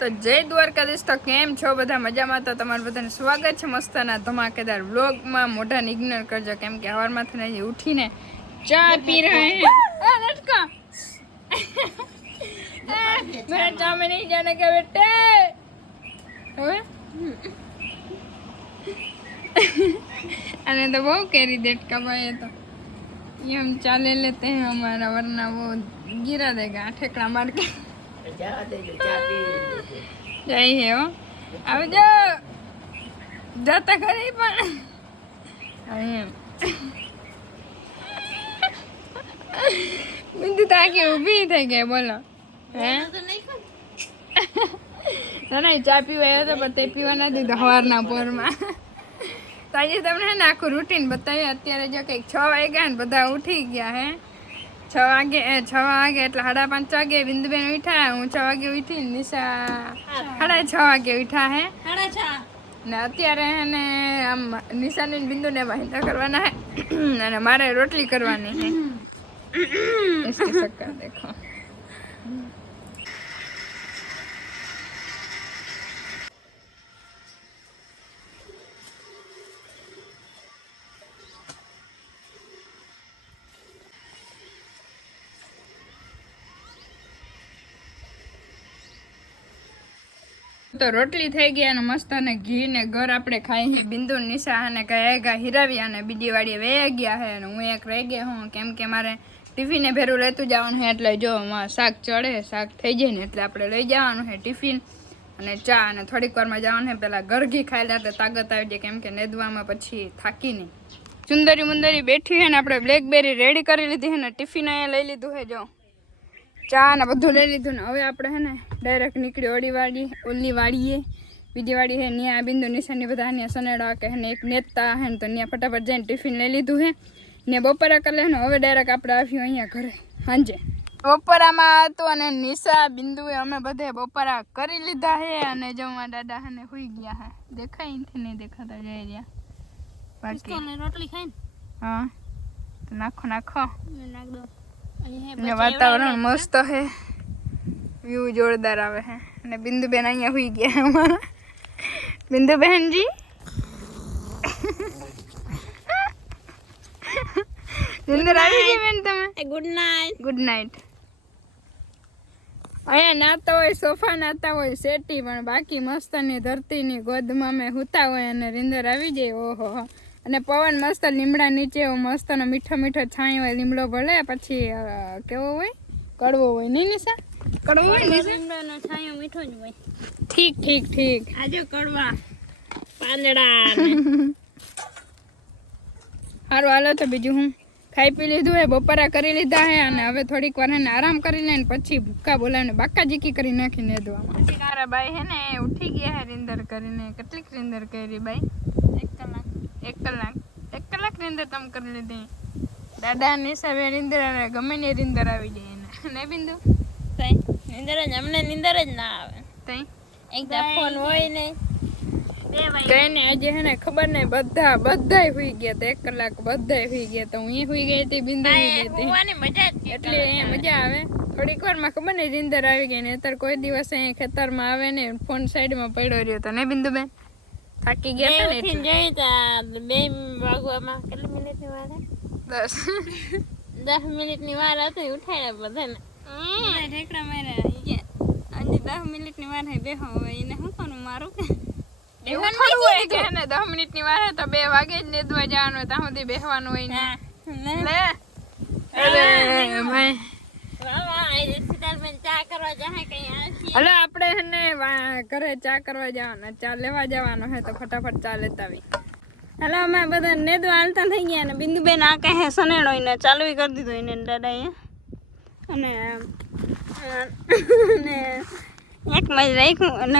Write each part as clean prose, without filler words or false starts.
તો જય દ્વારકાધીશ. તો કેમ છો બધા? મજામાં? તો તમારું બધાને સ્વાગત છે મસ્તના ધમાકેદાર વ્લોગમાં. મોઢાને ઇગ્નોર કરજો કેમ કે સવારમાં થઈને ઉઠીને ચા પી રહે हैं। लटका मेरा चा में नहीं जाने का बेटे। હવે अरे तो वो कैरी देटका भाई तो ये हम चा ले लेते हैं हमारा, वरना वो गिरा देगा ठेकड़ा मार के। જઈ હે હો, આવજો. જતા ખરી પણ એમ બિંદુ તાકે ઊભી થઈ ગઈ. બોલો હે ના ચા પીવા આવ્યો તો પણ તે પીવા ના દીધો સવારના પોરમાં. તો આજે તમને હે ને આખું રૂટીન બતાવ્યું. અત્યારે જો કંઈક 6 વાગ્યા ને બધા ઉઠી ગયા હે. 6 વાગે એટલે 5:30 વાગે બિંદુબેન ઉઠ્યા. હું 6 વાગે ઉઠી. નિશા 6:30 વાગે ઉઠ્યા હે. 6:30 ને અત્યારે હે ને આમ નિશાની બિંદુને વાંધા કરવાના હે અને મારે રોટલી કરવાની હે. इसकी शक्कर देखो. તો રોટલી થઈ ગઈ અને મસ્ત અને ઘી ને ઘર આપણે ખાઈ. બિંદુ નિશા અને ગયા હિરાવી અને બીજી વાડીએ વહી ગયા છે અને હું એક રહી ગઈ હું કેમ કે મારે ટિફિને ભેરું લેતું જવાનું છે. એટલે જો શાક ચડે, શાક થઈ જાય ને એટલે આપણે લઈ જવાનું છે ટિફિન અને ચા. અને થોડીક વારમાં જવાનું છે. પહેલાં ઘર ઘી ખાઈ લે એટલે તાકાત આવી જાય કેમ કે નેદવામાં પછી થાકી નહીં. સુંદરી મુંદરી બેઠી છે ને આપણે બ્લેકબેરી રેડી કરી લીધી છે ને ટિફિન અહીંયા લઈ લીધું છે. જો ચા ને બધું લઈ લીધું ને હવે આપણે છે ને ડાયરેક્ટ નીકળી ઓલી વાડીએ બીજી વાડી છે ત્યાં બિંદુ નિશાની બધા ત્યાં સનેડા કે ને એક નેતા હે ને તો ત્યાં ફટાફટ જઈને ટિફિન લઈ લીધું છે ને બપોરા કરી લે ને હવે ડાયરેક્ટ આપણે આવ્યું અહીંયા ઘરે સાંજે. બપોરામાં હતું અને નિશા બિંદુએ અમે બધે બપોરા કરી લીધા છે અને જમવા દાદા હે ને સુઈ ગયા હે. દેખાય નથી, નહીં દેખાતા જઈ રહ્યા બાકી રોટલી ખાઈ. હા તો નાખો નાખ દો. વાતાવરણ મસ્ત છે, વ્યૂ જોરદાર આવે છે અને બિંદુબેન અહીંયા સુઈ ગયા અમારા. બિંદુબહેનજી નિંદર આવી ગઈ બેન? તમે ગુડ નાઇટ. Good night. અહીંયા નાતા હોય સોફા, નાતા હોય સેટી, પણ બાકી મસ્તની ધરતીની ગોદમાં મેં હુતા હોય અને નિંદર આવી જાય. ઓહો. અને પવન મસ્ત લીમડા નીચે એવો મસ્તનો મીઠો મીઠો છાંય હોય. લીમડો ભલે પછી કેવો હોય, કડવો હોય. નહીં નિશા? કડવો હોય ને લીમડાનો છાંયો મીઠો જ હોય. ઠીક ઠીક ઠીક. આજે કડવા પાંદડા. સારું હાલો તો બીજું હું ખાઈ પી લીધું હે, બપોરા કરી લીધા હે અને હવે થોડીક વાર એને આરામ કરી લે ને પછી ભૂક્કા બોલાવીને બાકાજીકી કરી નાખીને નેદવામાં. પછી મારા બાઈ હે ને ઉઠી ગયા હે રીંદર કરીને. કેટલીક રીંદર કરી બાઈ? 1 કલાક રીંદર તમે કરી લીધી. દાદા નિશા બે રીંદર ગમે ને રીંદર આવી જાય એને. ને બિંદુ નીંદર જ અમને નીંદર જ ના આવે. તઈ એકદમ ફોન હોય ને કઈ ને આજે હે ને ખબર નહીં બધાય સુઈ ગયા. 1 કલાક બધાય સુઈ ગયા. તો હું સુઈ ગઈ હતી, બિંદુ એટલે મજા આવે. થોડીક વારમાં ખબર નહીં રીંદર આવી ગઈ ને. અત્યારે કોઈ દિવસ અહીંયા ખેતરમાં આવે ને ફોન સાઈડમાં પડ્યો રહ્યો તો ને બિંદુબેન થાકી ગયા ને 2 વાગવામાં કેટલી મિનિટની વાર? 10 મિનિટની વાર હતી. ઉઠાડ્યા બધાને ઠેકડા માર્યા. હજી 10 મિનિટની વાર હે બેહો. એને શું કરું મારું કે એવું થોડું હોય કે ને 10 મિનિટની વાર હે તો 2 વાગે જ નેદવા જવાનું હોય. ત્યાં સુધી બેસવાનું હોય ને. લે અરે ભાઈ હલો આપણે હે ને ઘરે ચા કરવા જવાના, ચા લેવા જવાનો હે તો ફટાફટ ચા લેતા આવી. હલો અમે બધા નેદવા હાલતા થઈ ગયા ને બિંદુબેન આ કહે સનેડો એને ચાલુ કરી દીધો એને દાદાએ અને એક માં જ રાખ્યું અને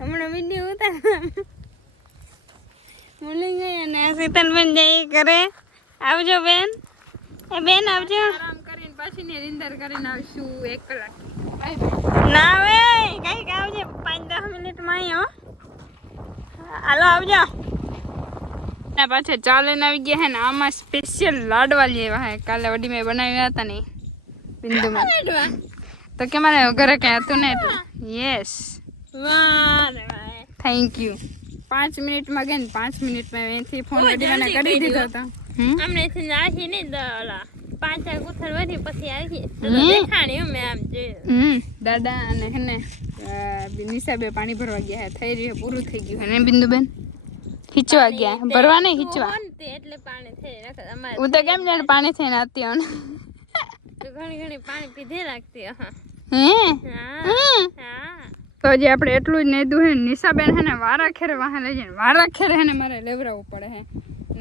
હમણાં વિડીયો ઉતાર ભૂલી ગઈ અને શીતલબેન જઈ કરે. આવજો બેન. એ બેન આવજો. આરામ કરીને પાછી ને રીંદર કરીને આવશું 1 કલાક. ના હવે કઈક આવજે 5-10 મિનિટમાં અહીં. હાલો આવજો. પાછા ચા લઈને આવી ગયા હે ને. આમાં સ્પેશિયલ લાડવા લેવા હે. કાલે વડી મેં બનાવ્યા હતા ને બિંદુમાં તો કે મારે ઘરે કઈ હતું ને એટલે યસ થેન્ક યુ 5 મિનિટમાં ગઈ ને 5 મિનિટમાં અહીંથી ફોન વડીવાને કરી દીધો હતો અમને નાખી નહીં દોલા 5 ઉથલ વધી પછી આવી દેખાણી અમે આમ જોયું દાદા અને હેને નિશાબે પાણી ભરવા ગયા થઈ રહ્યું પૂરું થઈ ગયું હે ને બિંદુબેન ખીચવા ગયા ભરવા નહીં ખીચવા એટલે પાણી થઈ અમારે હું તો કેમ જાણે પાણી થઈને આતી આવ તો ઘણી પાણી પીધે રાખતી હા તો હજી આપણે એટલું જ નહીં હે નિશાબેન હે ને વારા ખેરે વાહે લઈ જાય વારા ખેરે હે ને મારે લેવરાવવું પડે હે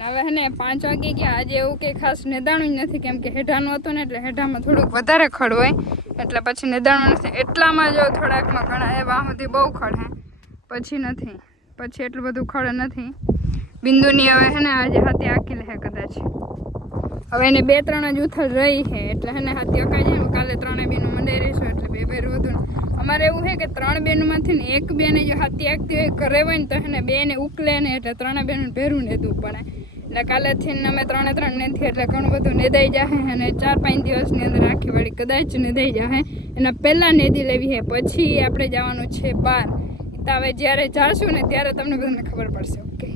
હવે હે ને 5 વાગે ગયા આજે એવું કંઈ ખાસ નિદાણું જ નથી કેમ કે હેઠાનું હતું ને એટલે હેઠામાં થોડુંક વધારે ખડ હોય એટલે પછી નિદાણું નથી એટલામાં જો થોડાકમાં ઘણા એ વાહ સુધી બહુ ખડ હે પછી નથી પછી એટલું બધું ખડ નથી બિંદુની હવે હે ને આજે હાથી આખી લે કદાચ હવે એને 2-3 જ ઉથલ રહી છે એટલે હે ને હાથી અકાઈ જાય કાલે 3 બેનું મંડાઈ રહીશું એટલે 2 ભેરું વધુ અમારે એવું છે કે 3 બેનમાંથી ને 1 બેને જો હાથી આગતી હોય ઘરે હોય ને તો હે ને 2 ને ઉકલે ને એટલે 3 બેનું ભેરું નેદવું પડે એટલે કાલેથી અમે 3 નથી એટલે ઘણું બધું નેદાઈ જાય અને 4-5 દિવસની અંદર આખી વાળી કદાચ નેદાઈ જાય એના પહેલાં નેદી લેવી છે પછી આપણે જવાનું છે બહાર તો હવે જ્યારે જાશું ને ત્યારે તમને બધાને ખબર પડશે ઓકે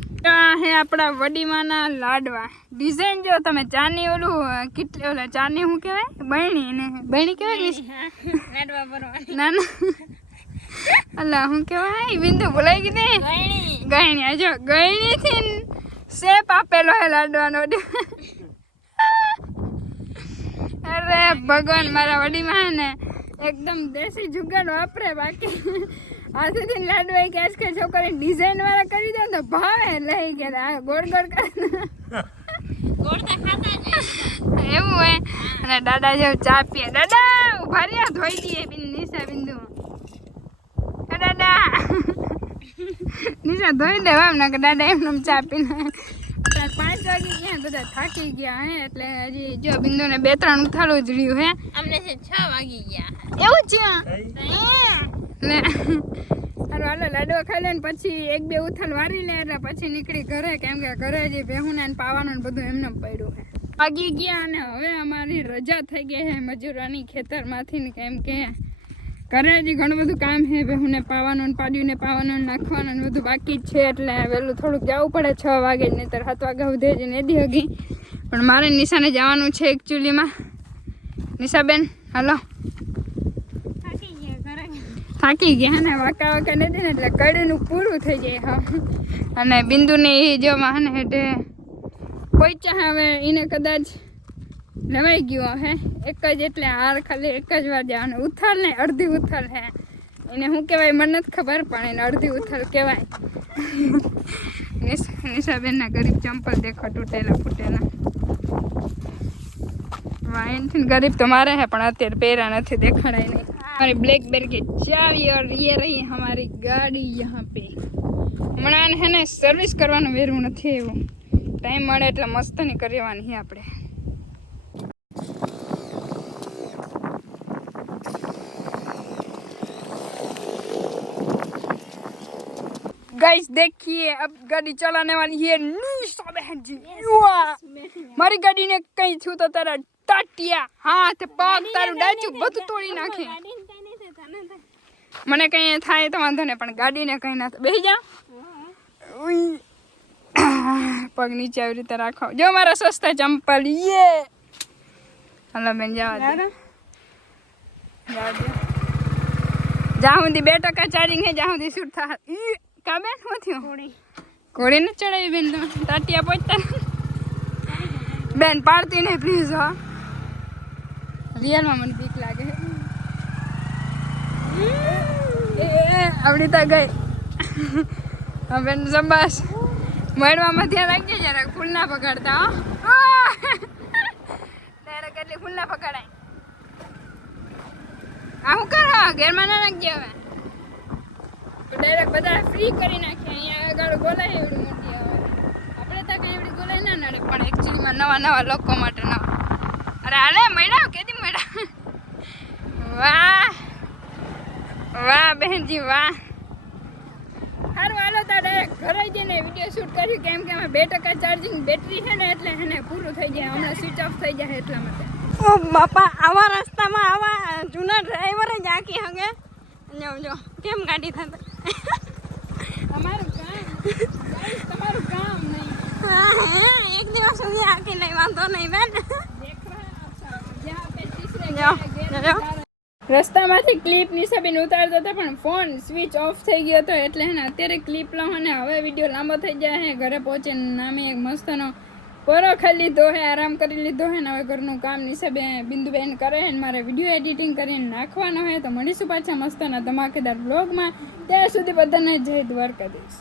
હે આપણા વડીમાના લાડવા ડિઝાઇન જો તમે ચાની ઓલું કેટલી ઓલા ચાની શું કહેવાય બહેણી ને બહેણી કહેવાય લાડવા ભરવાની ના ના અલા શું કહેવાય બિંદુ ભૂલાઈ ગઈ ને ગયણી આજો ગયણી થી શેપ આપેલો હે લાડવાનો અરે ભગવાન મારા વડીમાં ને એકદમ દેશી જુગાડ વાપરે બાકી આ સુધી લાડવા કે આજ કે છોકરી ડિઝાઇન વાળા કરી દે તો ભાવે લઈ ગયા ગોળ ગોળ કરી એવું હોય અને દાદા જેવું ચા પીએ દાદા ઉભા રહ્યા ધોઈ દઈએ નિશા બિંદુ દાદા નિશા ધોઈ દેવા એમ ના કે દાદા એમને ચા પીને 5 વાગે ગયા બધા થાકી ગયા હે એટલે હજી જો બિંદુને 2-3 ઉથાળું જ રહ્યું હે અમને 6 વાગી ગયા એવું છે લે હાલો લાડવા ખાઈ લે ને પછી 1-2 ઉથલ વારી લે એટલે પછી નીકળી ઘરે કેમ કે ઘરે જે બેહુને પાવાનું ને બધું એમને પડ્યું છે વાગી ગયા અને હવે અમારી રજા થઈ ગઈ છે મજૂરોની ખેતરમાંથી ને કેમ કે ઘરે હજી ઘણું બધું કામ છે બેહુને પાવાનું પાડ્યું ને પાવાનું નાખવાનું ને બધું બાકી જ છે એટલે વહેલું થોડુંક જવું પડે 6 વાગે જ નહીંતર 7 વાગ્યા સુધી જ નેદી હગી પણ મારે નિશાને જવાનું છે એકચ્યુઅલીમાં નિશાબેન હાલો થાકી ગયા ને વાંકા નથી ને એટલે કડીનું પૂરું થઈ જાય હા અને બિંદુને એ જોવા હે ને હેઠે પહોંચ્યા હવે એને કદાચ લેવાઈ ગયો હે એક જ એટલે હાર ખાલી એક જ વાર જવાનું ઉથલ ને અડધી ઉથલ હે એને શું કહેવાય મને નથી ખબર પણ એને અડધી ઉથલ કહેવાય નિશાબેનના ગરીબ ચંપલ દેખો તૂટેલા ફૂટેલા વાયનથી ગરીબ તો મારે है પણ અત્યારે પહેરા નથી દેખાડાય નહીં हमारी ब्लैकबेरी की चाबी और ये रही हमारी गाड़ी यहाँ पे हमारा है ने सर्विस करवानो वेरू નથી એવું ટાઈમ મળે એટલે મસ્તની કરવાની છે આપણે गाइस देखिए अब गाड़ी चलाने वाली है निशा बहन जी मारी गाड़ी ने कहीं छू तो तेरा टाटिया हाथ पग तारू डाचू બધું તોડી નાખે મને કઈ થાય તો વાંધો નહીં પણ ગાડીને કઈ ના બેસી જા પગ નીચે આવી રીતે રાખો જો મારા સસ્તા ચંપલ યે હાલો બેન જવા દે જ્યાં સુધી 2% ચાર્જિંગ હે જ્યાં સુધી શૂટ થા કા બેન શું થયું ઘોડી ને ચડાવી બેન તમે ટાટિયા પહોંચતા બેન પાડતી નહીં પ્લીઝ હા રિયલમાં મને બીક લાગે આવડી તો ગઈ હવે જબાસ મળવામાં ધ્યાન રાખજે જરા ફૂલ ના પકડતા ત્યારે કેટલી ફૂલ ના પકડાય આ શું કરો ઘેરમાં ના નાખજે હવે ડાયરેક્ટ બધા ફ્રી કરી નાખીએ અહીંયા આગળ બોલાય એવડી મોટી આવે આપણે તો કઈ એવડી બોલાય ના નડે પણ એકચ્યુઅલીમાં નવા લોકો માટે નવા અરે હાલે મળ્યા કેદી મળ્યા વાહ વાહ બહેનજી વાહ સારું હાલો તા ડાયરેક્ટ ઘરે જઈને વિડીયો શૂટ કર્યું કેમ કે એમાં 2% ચાર્જિંગ બેટરી છે ને એટલે એને પૂરું થઈ જાય હમણાં સ્વિચ ઓફ થઈ જાય એટલા માટે ઓ બાપા આવા રસ્તામાં આવા જૂના ડ્રાઈવર જ આખી હગે જો જો કેમ ગાડી થતા તમારું કામ નહીં એક દિવસ સુધી આખી નહીં વાંધો નહીં બેન રસ્તામાંથી ક્લિપ નિશાબેન ઉતારતા હતા પણ ફોન સ્વિચ ઓફ થઈ ગયો હતો એટલે હે ને અત્યારે ક્લિપ લો અને હવે વિડીયો લાંબો થઈ જાય હે ઘરે પહોંચે નામે એક મસ્તનો પરો ખાઈ લીધો હે આરામ કરી લીધો હે ને હવે ઘરનું કામ નિશાબે બિંદુબેન કરે હે ને મારે વિડીયો એડિટિંગ કરીને નાખવાનો હે તો મળીશું પાછા મસ્તના ધમાકેદાર બ્લોગમાં ત્યાં સુધી બધાને જય દ્વારકાધીશ.